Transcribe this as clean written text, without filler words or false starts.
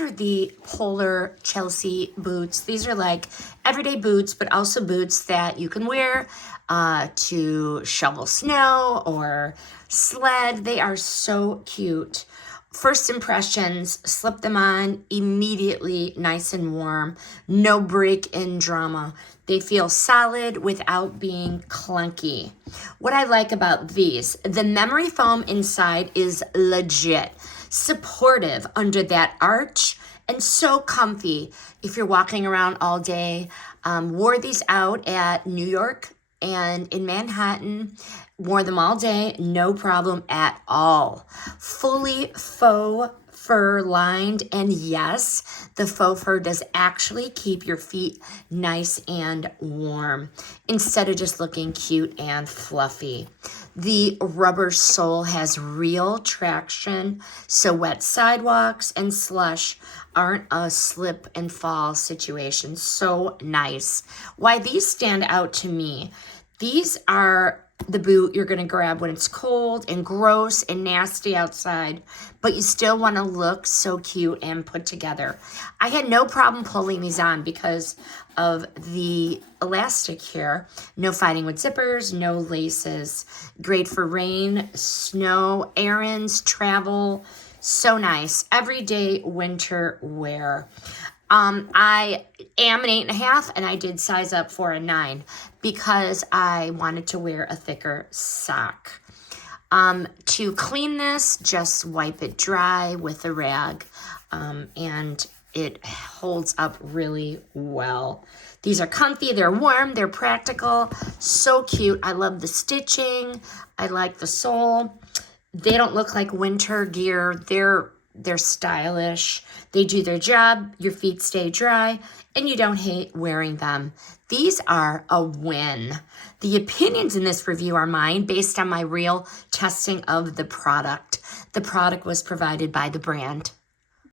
these are the Polar Chelsea boots. These are like everyday boots, but also boots that you can wear to shovel snow or sled. They are so cute. First impressions, slip them on, immediately nice and warm, no break-in drama. They feel solid without being clunky. What I like about these, the memory foam inside is legit, supportive under that arch, and so comfy if you're walking around all day. Wore these out at New York and in Manhattan, wore them all day, no problem at all. Fully faux fur lined, and yes, the faux fur does actually keep your feet nice and warm instead of just looking cute and fluffy. The rubber sole has real traction, so wet sidewalks and slush aren't a slip and fall situation. So nice. Why these stand out to me, these are the boot you're going to grab when it's cold and gross and nasty outside, but you still want to look so cute and put together. I had no problem pulling these on because of the elastic here. No fighting with zippers, no laces. Great for rain, snow, errands, travel. So nice. Everyday winter wear. I am an 8.5 and I did size up for a 9 because I wanted to wear a thicker sock. To clean this, just wipe it dry with a rag, and it holds up really well. These are comfy, they're warm, they're practical, so cute. I love the stitching. I like the sole. They don't look like winter gear. They're stylish. They do their job. Your feet stay dry, and you don't hate wearing them. These are a win. The opinions in this review are mine based on my real testing of the product. The product was provided by the brand.